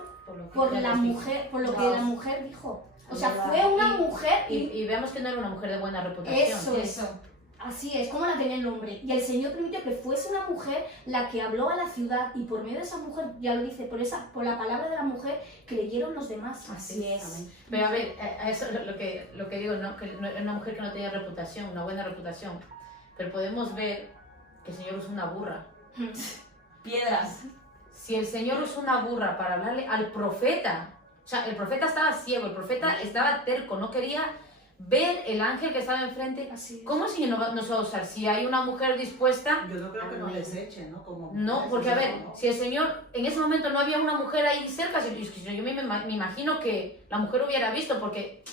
por la mujer, por lo que la mujer dijo. O sea, fue una mujer y veamos que no era una mujer de buena reputación. Eso. Así es, como la tenía el nombre. Y el Señor permitió que fuese una mujer la que habló a la ciudad, y por medio de esa mujer, ya lo dice, por la palabra de la mujer, creyeron los demás. Así es. Amén. Pero a ver, eso es lo que digo, ¿no? Que era una mujer que no tenía reputación, una buena reputación. Pero podemos ver que el Señor usó una burra. Piedras. Si el Señor usó una burra para hablarle al profeta, o sea, el profeta estaba ciego, el profeta estaba terco, no quería ver el ángel que estaba enfrente. Así es. ¿Cómo el Señor nos va a usar? Si hay una mujer dispuesta, Yo no creo que nos desechen, ¿no? Como no, mujeres, porque a ver, ¿no? si el Señor, en ese momento no había una mujer ahí cerca, yo me imagino que la mujer hubiera visto, porque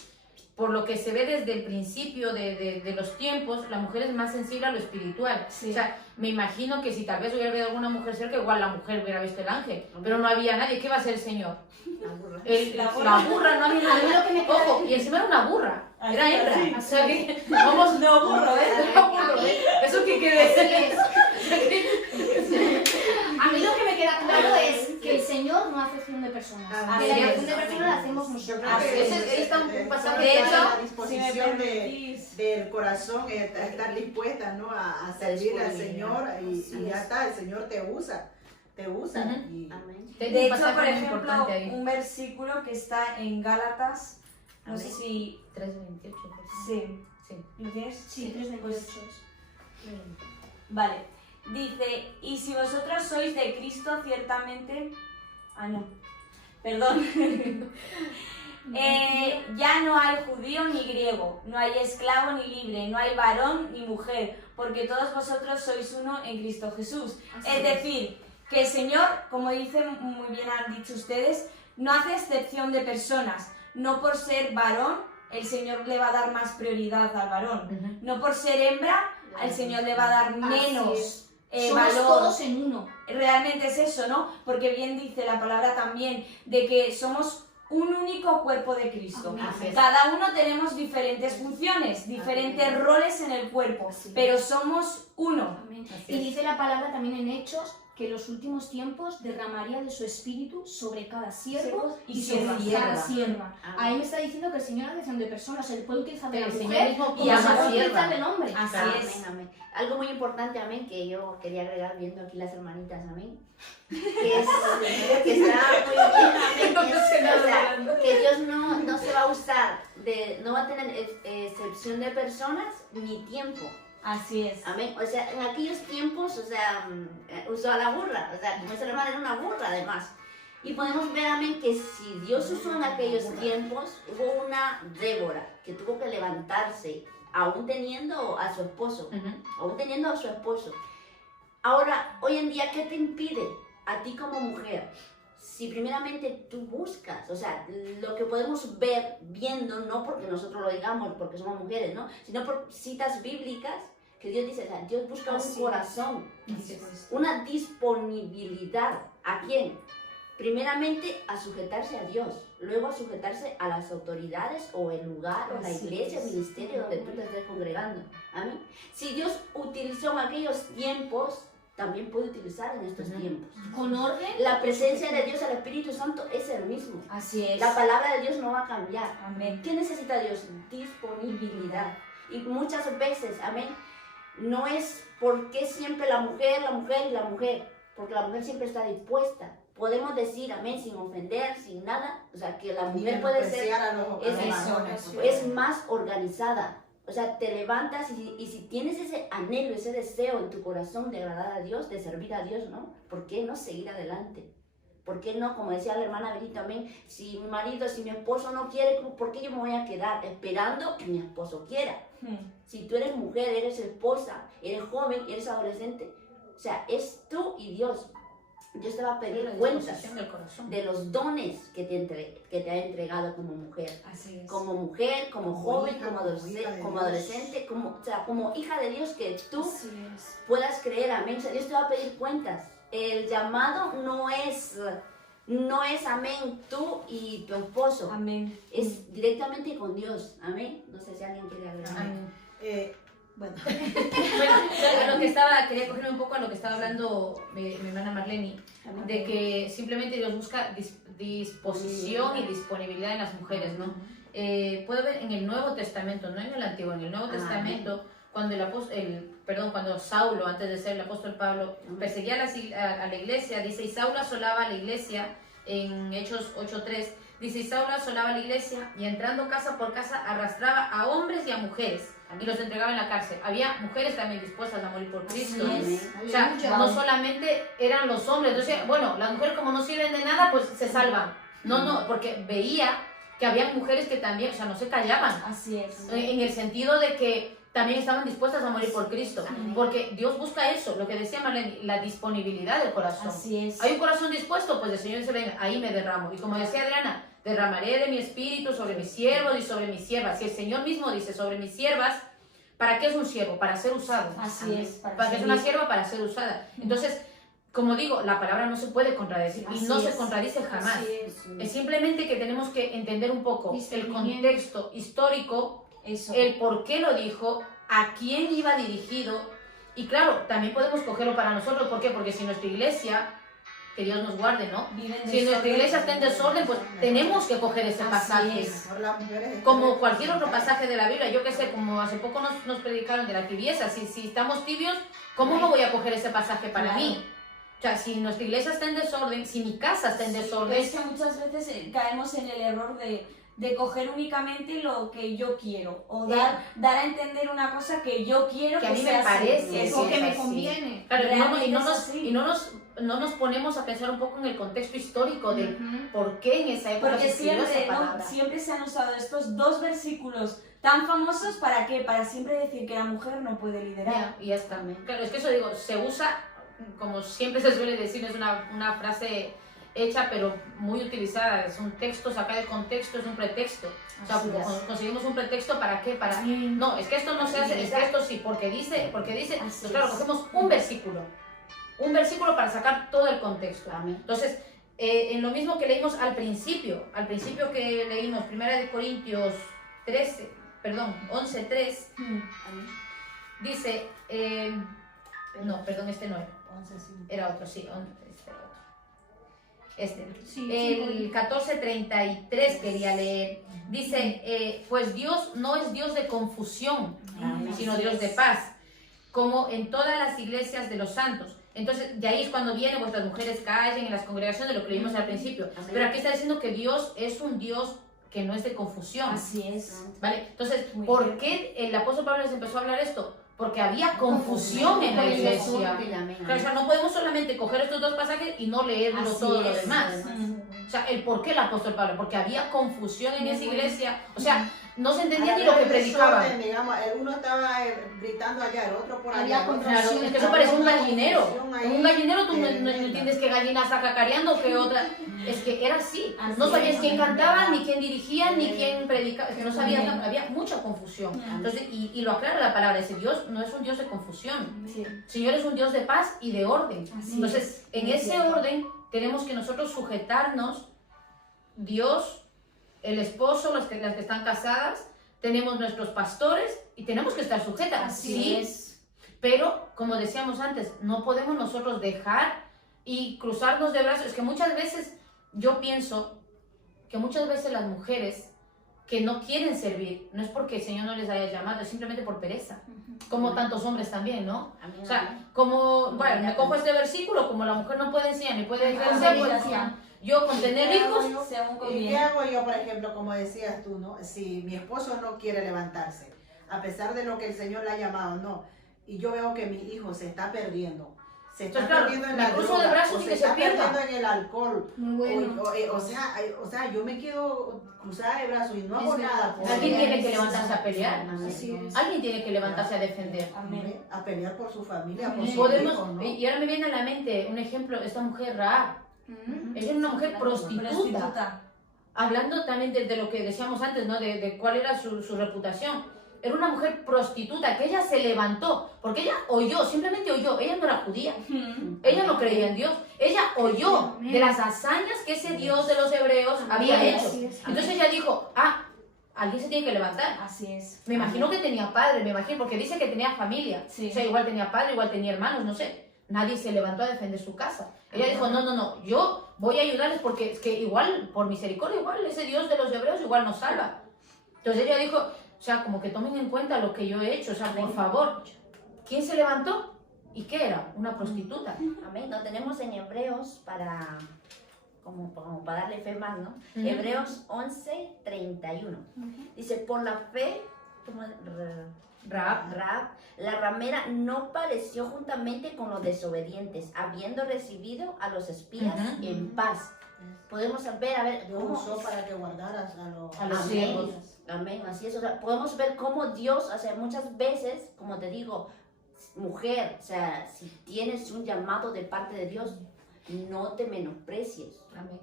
por lo que se ve desde el principio de los tiempos, la mujer es más sensible a lo espiritual. Sí. O sea, me imagino que si tal vez hubiera habido alguna mujer cerca, igual la mujer hubiera visto el ángel, pero no había nadie. ¿Qué va a hacer el Señor? La burra, no había nadie. Ojo, y encima era una burra, era hembra. Sí. O sea, que, vamos, No, burro, no, burro, ¿eh? ¿Eso qué quiere decir? A mí lo que me queda claro es que el Señor no hace acción de personas. Ah, Que la así es. acción de personas la hacemos nosotros. Así es. Ahí está un pasaje de de hecho, la si me disposición permitís. del corazón, estar dispuesta, ¿no? A servirle al Señor y ya está, el Señor te usa. Ujú. Y Amén. De hecho, por muy ejemplo, importante ahí. un versículo que está en Gálatas, no sé si... 3:28. Sí. Sí. ¿Lo tienes? Sí, 3:28 Pues, es. vale. Dice, y si vosotros sois de Cristo, ciertamente... Ah, no. Perdón. Ya no hay judío ni griego, no hay esclavo ni libre, no hay varón ni mujer, porque todos vosotros sois uno en Cristo Jesús. Es decir, que el Señor, como dicen muy bien han dicho ustedes, no hace excepción de personas. No por ser varón, el Señor le va a dar más prioridad al varón. Ujú. No por ser hembra, al Señor le va a dar Así menos es. Somos valor. todos en uno. Realmente es eso, ¿no? Porque bien dice la palabra también de que somos un único cuerpo de Cristo. Amén. Cada uno tenemos diferentes funciones, diferentes roles en el cuerpo, Así es. pero somos uno. Amén. Así Y es. dice la palabra también en Hechos que en los últimos tiempos derramaría de su espíritu sobre cada siervo Y y sobre sierva. cada sierva. Amén. Ahí me está diciendo que el Señor hace acción de personas, Él puede utilizar de la El Señor mujer mismo y llama se puede sierva. utilizar del hombre. Así Amén, es. amén. Algo muy importante, amén, que yo quería agregar viendo aquí las hermanitas, amén, que es que está muy bien, amén, No sé nada o sea, hablando. que Dios no se va a usar, no va a tener excepción de personas ni tiempo, Así es. amén, o sea, en aquellos tiempos, o sea, usó a la burra, o sea, como esa hermana era una burra además, y podemos ver, amén, que si Dios usó en aquellos tiempos, hubo una Débora que tuvo que levantarse, aún teniendo a su esposo, Ujú. aún teniendo a su esposo. Ahora, hoy en día, ¿qué te impide a ti como mujer? Si primeramente tú buscas, o sea, lo que podemos ver, viendo, no porque nosotros lo digamos, porque somos mujeres, ¿no? Sino por citas bíblicas, que Dios dice, o sea, Dios busca Así un es. corazón, Así es. una disponibilidad. ¿A quién? Primeramente a sujetarse a Dios, luego a sujetarse a las autoridades o el lugar o la Así iglesia, es. el ministerio donde tú te estés congregando. Amén. Si Dios utilizó en aquellos tiempos, también puede utilizar en estos Ujú. tiempos. Con orden. La presencia de Dios, el Espíritu Santo es el mismo. Así es. La palabra de Dios no va a cambiar. Amén. ¿Qué necesita Dios? Disponibilidad. Y muchas veces, amén, no es porque siempre la mujer y la mujer, porque la mujer siempre está dispuesta. Podemos decir, amén, sin ofender, sin nada, o sea, que la mujer puede ser, Despreciar a los es varones, eso, pues. es más organizada. O sea, te levantas y si tienes ese anhelo, ese deseo en tu corazón de agradar a Dios, de servir a Dios, ¿no? ¿Por qué no seguir adelante? ¿Por qué no? Como decía la hermana Berito también, si mi marido, si mi esposo no quiere, ¿por qué yo me voy a quedar esperando que mi esposo quiera? Si tú eres mujer, eres esposa, eres joven, eres adolescente, o sea, es tú y Dios. Dios te va a pedir La cuentas disposición del corazón. de los dones que te ha entregado como mujer. Así es. Como mujer, como Como joven, hija, como como hija de adolescente, o sea, como hija de Dios, que tú Así es. puedas creer, amén. O sea, Dios te va a pedir cuentas. El llamado no es, amén, tú y tu esposo. Amén. Es directamente con Dios, amén. No sé si alguien quiere hablar. Amén. Bueno, Bueno, lo que quería coger un poco a lo que estaba hablando mi hermana Marlene, de que simplemente Dios busca disposición y disponibilidad en las mujeres, ¿no? Puedo ver en el Nuevo Testamento, no en el Antiguo, en el Nuevo Testamento, cuando cuando Saulo, antes de ser el apóstol Pablo, perseguía a la iglesia, dice, y Saulo asolaba a la iglesia, en Hechos 8:3, dice, y Saulo asolaba a la iglesia, y entrando casa por casa, arrastraba a hombres y a mujeres, y los entregaba en la cárcel. Había mujeres también dispuestas a morir por Cristo. es. O sea, Aleluya. no solamente eran los hombres, entonces, bueno, las mujeres como no sirven de nada, pues se salvan. No, porque veía que había mujeres que también, o sea, no se callaban, Así es. en el sentido de que también estaban dispuestas a morir por Cristo, Amén. porque Dios busca eso, lo que decía Marlene, la disponibilidad del corazón. Así es. Hay un corazón dispuesto, pues el Señor dice, venga, ahí me derramo. Y como decía Adriana, derramaré de mi espíritu sobre mis siervos y sobre mis siervas. Si el Señor mismo dice sobre mis siervas, ¿para qué es un siervo? Para ser usado. Así Amén. es. Para que es una sierva para ser usada. Entonces, como digo, la palabra no se puede contradecir y Así no se es. contradice jamás. Así es. Es simplemente que tenemos que entender un poco el Discernimiento. contexto histórico, Eso. el por qué lo dijo, a quién iba dirigido. Y claro, también podemos cogerlo para nosotros. ¿Por qué? Porque si nuestra iglesia, que Dios nos guarde, ¿no? Viven Si nuestra desorden. iglesia está en desorden, pues tenemos que coger ese Así pasaje. es. Por las mujeres Como cualquier otro pasaje de la Biblia, yo que sé, como hace poco nos predicaron de la tibieza, si estamos tibios, ¿cómo no voy a coger ese pasaje para Claro. mí? O sea, si nuestra iglesia está en desorden, si mi casa está en Pero desorden, es que muchas veces caemos en el error de coger únicamente lo que yo quiero o dar a entender una cosa que yo quiero que a mí sea me así. parece Es O sí, que es me así. conviene. Claro, Realmente es así. no nos ponemos a pensar un poco en el contexto histórico de Ujú. por qué en esa época Porque se escribió siempre, esa ¿no? palabra. Siempre se han usado estos dos versículos tan famosos, ¿para qué? Para siempre decir que la mujer no puede liderar. Ya, y ya está. Claro, es que eso digo, se usa, como siempre se suele decir, es una frase hecha pero muy utilizada, es un texto sacado de contexto, es un pretexto. O sea, Así es. conseguimos un pretexto ¿para qué? Para... Sí. No, es que esto no se hace, es que esto sí, porque dice, Así pues claro, es. cogemos un versículo para sacar todo el contexto. Amén. Entonces, en lo mismo que leímos al principio que leímos 1 Corintios 11:3, Amén. dice, no, perdón, este no era, era otro, sí, este era otro. Sí, El 14:33 quería leer, dice, pues Dios no es Dios de confusión, Amén. sino Así Dios es. de paz, como en todas las iglesias de los santos. Entonces, de ahí es cuando viene vuestras mujeres callen en las congregaciones, de lo que leímos al principio. Amén. Pero aquí está diciendo que Dios es un Dios que no es de confusión. Así es. ¿Vale? Entonces, Muy ¿por cierto. qué el apóstol Pablo les empezó a hablar esto? Porque había confusión en la iglesia. Amén. Claro, o sea, no podemos solamente coger estos dos pasajes y no leerlo Así todo lo es. demás. Mm. O sea, el por qué el apóstol Pablo, porque había confusión en Muy esa bueno. iglesia. O sea, no se entendía Al ni lo que haber predicaban. desorden, digamos, el uno estaba gritando allá, el otro por Había allá. el otro- Claro, es que eso Había parece un una gallinero. confusión ahí En un gallinero tú no tremenda. entiendes qué gallina está cacareando, qué otra. Es que era así. Así No sabías es. quién cantaba, ni quién dirigía, ni quién predicaba. Es que no sabías, Bien. había mucha confusión. Mm. Entonces, y lo aclara la palabra, ese Dios no es un Dios de confusión. Sí. El Señor es un Dios de paz y de orden. Así Entonces, en Muy ese cierto. orden tenemos que nosotros sujetarnos, Dios, el esposo, las que están casadas, tenemos nuestros pastores y tenemos que estar sujetas. Así Sí, es. pero, como decíamos antes, no podemos nosotros dejar y cruzarnos de brazos. Es que muchas veces, yo pienso que muchas veces las mujeres que no quieren servir, no es porque el Señor no les haya llamado, es simplemente por pereza. Como tantos hombres también, ¿no? Amén. O sea, como, bueno, me cojo este versículo, como la mujer no puede enseñar ni puede ejercer, pues, yo con tener hijos, Según ¿Y qué conviene. hago yo, por ejemplo, como decías tú, ¿no? Si mi esposo no quiere levantarse, a pesar de lo que el Señor le ha llamado, no, y yo veo que mi hijo se está perdiendo, se está Entonces, claro, perdiendo en me la cruzo droga, de brazos o y se que se está pierda. perdiendo en el alcohol, Muy bueno. o sea, yo me quedo cruzada de brazos y no hago Es nada verdad. por alguien él. tiene que levantarse a pelear. Así es. Alguien tiene que levantarse a defender. Amén. A pelear por su familia, por Amén. sus Podemos, hijos, ¿no? y ahora me viene a la mente un ejemplo, esta mujer Rahab. Ujú. Ella era una mujer prostituta. Prostituta. Hablando también de lo que decíamos antes, ¿no? De cuál era su reputación. Era una mujer prostituta que ella se levantó, porque ella oyó, simplemente oyó, ella no era judía, ella no creía en Dios, ella oyó de las hazañas que ese Dios de los hebreos había hecho. Así es. Entonces ella dijo, alguien se tiene que levantar. Así es. Me imagino que tenía padre, me imagino, porque dice que tenía familia. Sí. O sea, igual tenía padre, igual tenía hermanos, no sé. Nadie se levantó a defender su casa. Ella dijo, no, yo voy a ayudarles porque es que igual, por misericordia, igual ese Dios de los hebreos igual nos salva. Entonces ella dijo, o sea, como que tomen en cuenta lo que yo he hecho, o sea, por favor. ¿Quién se levantó? ¿Y qué era? Una prostituta. Amén. Lo tenemos en Hebreos como para darle fe más, ¿no? Ujú. Hebreos 11:31. Dice, por la fe, como Rahab. la ramera no pareció juntamente con los desobedientes, habiendo recibido a los espías Ujú. en paz. Podemos ver, a ver, Dios usó para que guardaras a los A los Amén. siervos. Amén, así es. O sea, podemos ver cómo Dios, o sea, muchas veces, como te digo, mujer, o sea, si tienes un llamado de parte de Dios, no te menosprecies. Amén.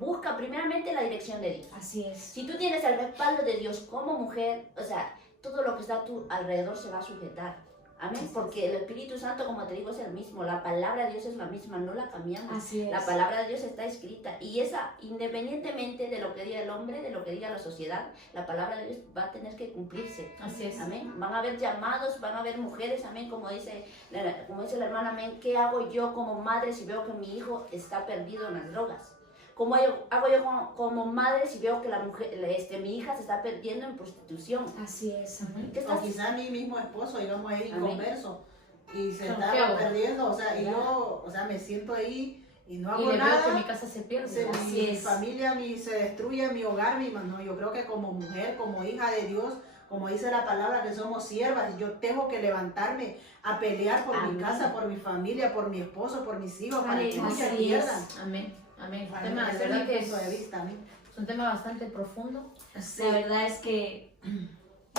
Busca primeramente la dirección de Dios. Así es. Si tú tienes el respaldo de Dios como mujer, o sea, todo lo que está a tu alrededor se va a sujetar. Amén. Porque el Espíritu Santo, como te digo, es el mismo. La palabra de Dios es la misma, no la cambiamos. Así es. La palabra de Dios está escrita. Y esa, independientemente de lo que diga el hombre, de lo que diga la sociedad, la palabra de Dios va a tener que cumplirse. Así es. Amén. Van a haber llamados, van a haber mujeres, amén, como dice la hermana, amén. ¿Qué hago yo como madre si veo que mi hijo está perdido en las drogas? ¿Cómo hago yo como madre si veo que mi hija se está perdiendo en prostitución? Así es. Amén. ¿Qué O estás quizá mi mismo esposo, digamos, es Amén. inconverso y se Qué estaba hago? perdiendo, o sea, y Claro. yo, o sea, me siento ahí y no Y hago le veo que nada. mi casa se pierde. Así Mi es. familia se destruye, mi hogar, no, yo creo que como mujer, como hija de Dios, como dice la palabra que somos siervas, yo tengo que levantarme a pelear por mi Amén. casa, por mi familia, por mi esposo, por mis hijos, para que no se Así pierdan. es. Amén. Amén. Es un Bueno, tema, de ese es verdad mi que punto de vista, amén. es un tema bastante profundo. La verdad es que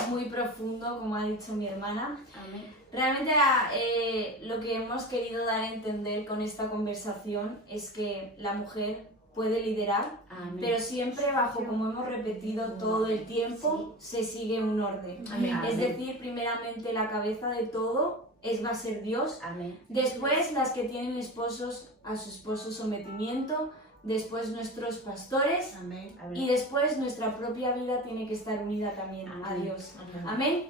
muy profundo, como ha dicho mi hermana. Amén. Realmente lo que hemos querido dar a entender con esta conversación es que la mujer puede liderar, Amén. pero siempre bajo, como hemos repetido todo el tiempo, se sigue un orden. Amén. Es Amén. decir, primeramente la cabeza de todo va a ser Dios. Amén. Después las que tienen esposos, a su esposo sometimiento. Después nuestros pastores. Amén. Y después nuestra propia vida tiene que estar unida también a Amén. Dios. Amén. Amén.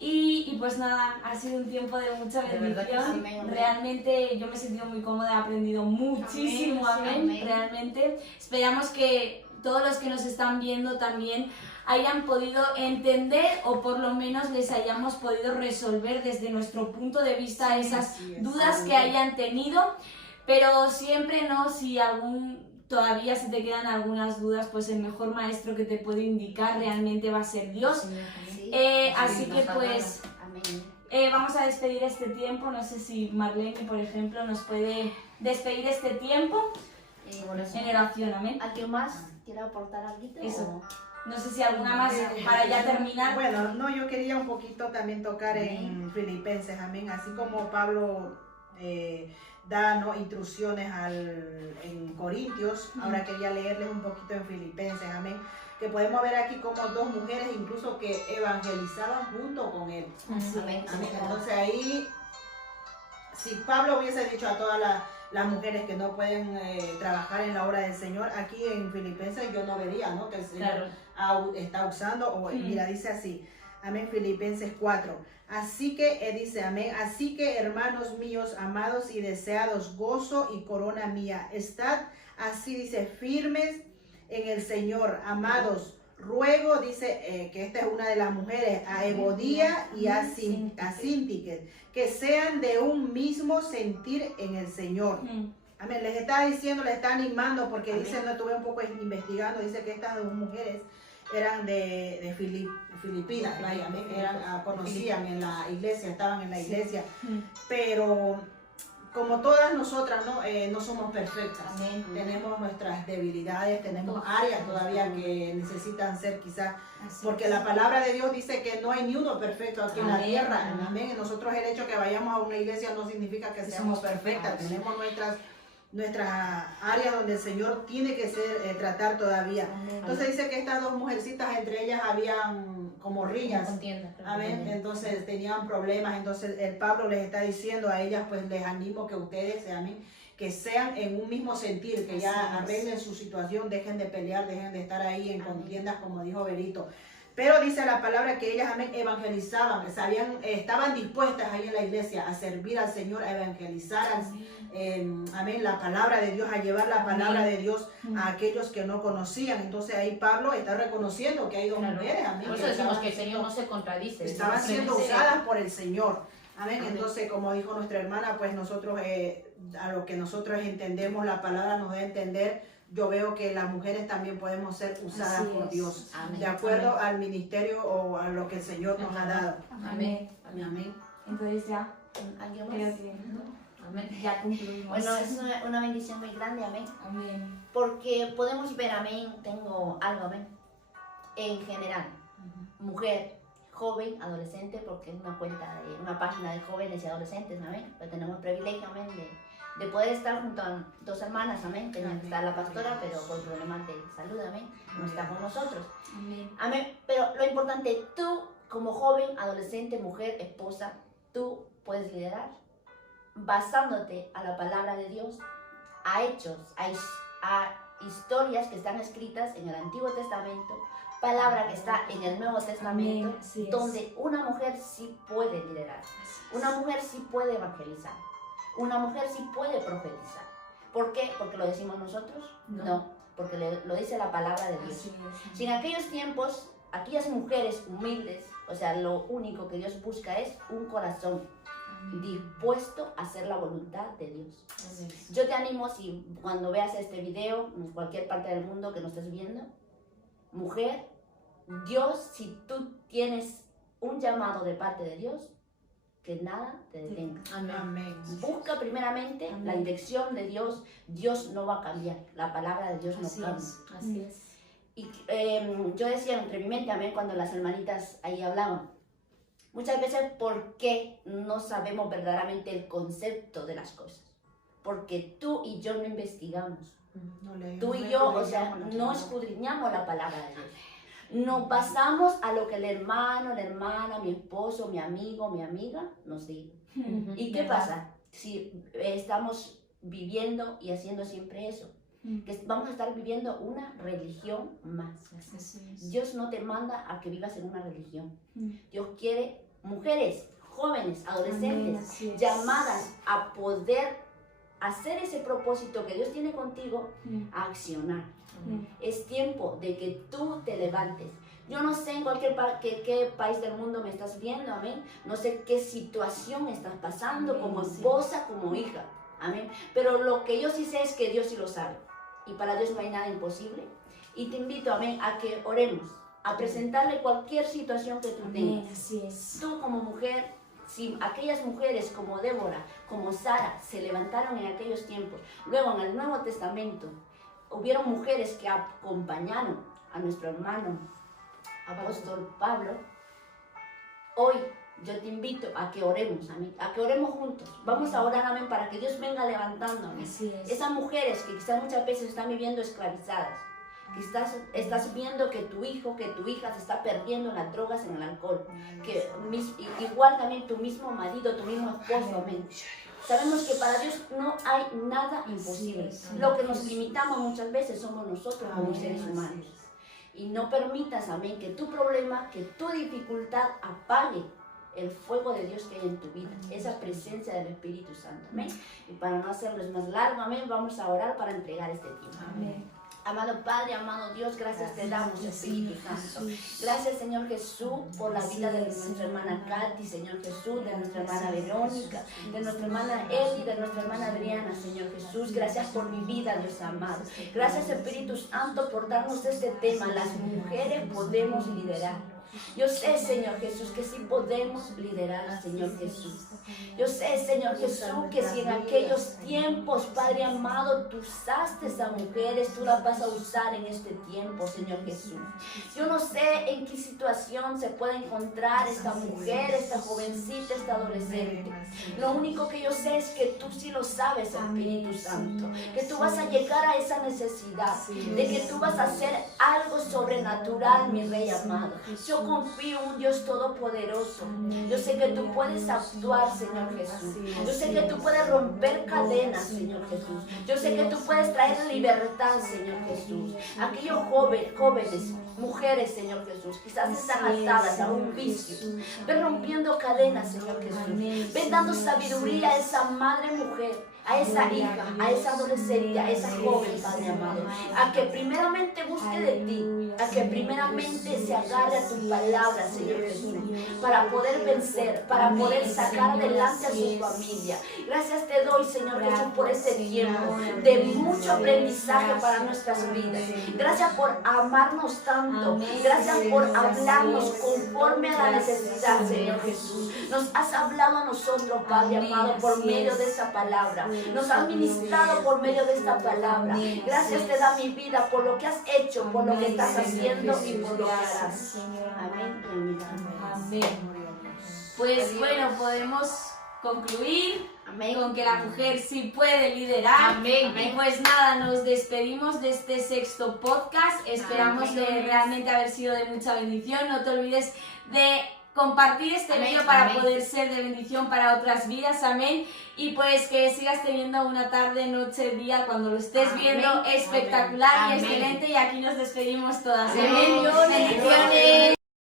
Y pues nada, ha sido un tiempo de mucha De verdad que bendición. sí, amén. Realmente yo me he sentido muy cómoda, he aprendido muchísimo. Amén, sí, Amén. amén. Realmente esperamos que todos los que nos están viendo también hayan podido entender o por lo menos les hayamos podido resolver desde nuestro punto de vista esas Así es. dudas que hayan tenido. Pero siempre, ¿no? Si todavía se te quedan algunas dudas, pues el mejor maestro que te puede indicar realmente va a ser Dios. Sí. Así Sí, que nos pues Amén. vamos a despedir este tiempo. No sé si Marlene, por ejemplo, nos puede despedir este tiempo en oración. Amén. ¿Alguien más quiere aportar algo? Eso. No sé si alguna más para ya terminar. Bueno, no, yo quería un poquito también tocar en Filipenses, amén, así como Pablo da, ¿no?, instrucciones en Corintios, ahora quería leerles un poquito en Filipenses, amén, que podemos ver aquí como dos mujeres incluso que evangelizaban junto con él. Así Amén. es. Amén. Entonces ahí, si Pablo hubiese dicho a todas las mujeres que no pueden trabajar en la obra del Señor, aquí en Filipenses yo no vería, ¿no?, que el Señor está usando, o mira, dice así, amén, Filipenses 4, así que, dice, amén, así que hermanos míos, amados y deseados, gozo y corona mía, estad así, dice, firmes en el Señor, amados, ruego, dice, que esta es una de las mujeres, a Evodía y a Síntique, que sean de un mismo sentir en el Señor. Amén, les está diciendo, les está animando, porque Amén. dice, no estuve un poco investigando, dice que estas dos mujeres eran de Filipinas, vaya, amén, conocían en la iglesia, estaban en la iglesia, pero como todas nosotras, no somos perfectas. Amén. Tenemos nuestras debilidades, tenemos áreas todavía que necesitan ser quizás, porque la palabra de Dios dice que no hay ni uno perfecto aquí en la Amén. tierra. Amén. Nosotros el hecho que vayamos a una iglesia no significa que seamos perfectas. Tenemos nuestras áreas donde el Señor tiene que tratar todavía. Entonces dice que estas dos mujercitas, entre ellas habían como riñas. Contienda. Amén. Entonces tenían problemas. Entonces el Pablo les está diciendo a ellas, pues les animo que ustedes, amén, que sean en un mismo sentir, que ya arreglen su situación, dejen de pelear, dejen de estar ahí en contiendas, como dijo Berito. Pero dice la palabra que ellas, amén, evangelizaban, estaban dispuestas ahí en la iglesia a servir al Señor, a evangelizar, amén, la palabra de Dios, a llevar la palabra de Dios a aquellos que no conocían. Entonces ahí Pablo está reconociendo que hay dos mujeres, amén. Por eso decimos que el Señor no se contradice. Estaban siendo usadas por el Señor. Amén. Entonces, como dijo nuestra hermana, pues nosotros, a lo que nosotros entendemos, la palabra nos da a entender. Yo veo que las mujeres también podemos ser usadas por Dios, Amén. de acuerdo al ministerio o a lo que el Señor nos ha dado. Amén. Amén. Entonces ya, ¿Alguien creo más? que Amén. ya concluimos. Bueno, es una bendición muy grande, amén. Amén. Porque podemos ver, amén, tengo algo, amén. En general, mujer, joven, adolescente, porque es una página de jóvenes y adolescentes, amén. Pero tenemos el privilegio, amén, de poder estar junto a dos hermanas, amén. Tenía que estar la pastora, pero por problemas de salud, amén, no está con nosotros. Amén. Amén. Pero lo importante, tú como joven, adolescente, mujer, esposa, tú puedes liderar basándote a la palabra de Dios, a hechos, a historias que están escritas en el Antiguo Testamento, palabra que está en el Nuevo Testamento, Amén, así es. donde una mujer sí puede liderar, una mujer sí puede evangelizar, una mujer sí puede profetizar. ¿Por qué? ¿Porque lo decimos nosotros? No, porque lo dice la palabra de Dios. Así es. Si en aquellos tiempos, aquellas mujeres humildes, o sea, lo único que Dios busca es un corazón dispuesto a hacer la voluntad de Dios. Yo te animo, si cuando veas este video, en cualquier parte del mundo que nos estés viendo, mujer, Dios, si tú tienes un llamado de parte de Dios, que nada te detenga. Amén. Busca primeramente la dirección de Dios. Dios no va a cambiar, la palabra de Dios no Así cambia. es. Así es. Y yo decía entre mi mente, amén, cuando las hermanitas ahí hablaban, muchas veces, ¿por qué no sabemos verdaderamente el concepto de las cosas? Porque tú y yo no investigamos. Tú y yo, o sea, no escudriñamos la palabra de Dios. Nos basamos a lo que el hermano, la hermana, mi esposo, mi amigo, mi amiga nos diga. ¿Y qué pasa si estamos viviendo y haciendo siempre eso? Que vamos a estar viviendo una religión más. Dios no te manda a que vivas en una religión. Dios quiere mujeres, jóvenes, adolescentes, llamadas a poder hacer ese propósito que Dios tiene contigo, a accionar. Es tiempo de que tú te levantes. Yo no sé en qué país del mundo me estás viendo, amén. No sé qué situación estás pasando como esposa, como hija, amén. Pero lo que yo sí sé es que Dios sí lo sabe. Y para Dios no hay nada imposible. Y te invito, amén, a que oremos, a presentarle cualquier situación que tú tengas. Así es. Tú como mujer, si aquellas mujeres como Débora, como Sara, se levantaron en aquellos tiempos, luego en el Nuevo Testamento, hubieron mujeres que acompañaron a nuestro hermano apóstol Pablo. Hoy yo te invito a que oremos, amén, a que oremos juntos. Vamos a orar, amén, para que Dios venga levantando, amén. Así es. Esas mujeres que quizás muchas veces están viviendo esclavizadas, que estás viendo que tu hijo, que tu hija se está perdiendo en las drogas, en el alcohol, que igual también tu mismo marido, tu mismo esposo, amén. Sabemos que para Dios no hay nada imposible. Lo que nos limitamos muchas veces somos nosotros como seres humanos. Y no permitas, amén, que tu problema, que tu dificultad apague el fuego de Dios que hay en tu vida, esa presencia del Espíritu Santo, amén. Y para no hacerlo más largo, amén, vamos a orar para entregar este tiempo. Amén. Amado Padre, amado Dios, gracias te damos, Espíritu Santo. Gracias, Señor Jesús, por la vida de nuestra hermana Katy, Señor Jesús, de nuestra hermana Verónica, de nuestra hermana Eli, de nuestra hermana Adriana, Señor Jesús. Gracias por mi vida, Dios amado. Gracias, Espíritu Santo, por darnos este tema. Las mujeres podemos liderar. Yo sé, Señor Jesús, que sí podemos liderar, Señor Jesús. Yo sé, Señor Jesús, que si en aquellos tiempos, Padre amado, tú usaste a mujeres, tú las vas a usar en este tiempo, Señor Jesús. Yo no sé en qué situación se puede encontrar esta mujer, esta jovencita, esta adolescente. Lo único que yo sé es que tú sí lo sabes, Espíritu Santo. Que tú vas a llegar a esa necesidad, de que tú vas a hacer algo sobrenatural, mi Rey amado. Yo confío en un Dios todopoderoso. Yo sé que tú puedes actuar, Señor Jesús. Yo sé que tú puedes romper cadenas, Señor Jesús. Yo sé que tú puedes traer libertad, Señor Jesús. Aquellos jóvenes, mujeres, Señor Jesús, quizás están atadas a un vicio. Ven rompiendo cadenas, Señor Jesús. Ven dando sabiduría a esa madre mujer, a esa hija, a esa adolescente, a esa joven, Padre amado, a que primeramente busque de ti, a que primeramente se agarre a tu palabra, Señor Jesús, para poder vencer, para poder sacar adelante a su familia. Gracias te doy, Señor Jesús, por este tiempo de mucho aprendizaje para nuestras vidas. Gracias por amarnos tanto. Gracias por hablarnos conforme a la necesidad, Señor Jesús. Nos has hablado a nosotros, Padre amado, por medio de esta palabra. Nos has ministrado por medio de esta palabra. Gracias te da mi vida por lo que has hecho, por lo que estás haciendo y por lo que harás. Amén. Amén. Pues bueno, podemos concluir con que la mujer sí puede liderar. Amén. Y pues nada, nos despedimos de este sexto podcast. Esperamos de realmente haber sido de mucha bendición. No te olvides de compartir este vídeo para poder ser de bendición para otras vidas. Amén. Y pues que sigas teniendo una tarde, noche, día, cuando lo estés viendo, espectacular y excelente. Y aquí nos despedimos todas. Amén. Bendiciones.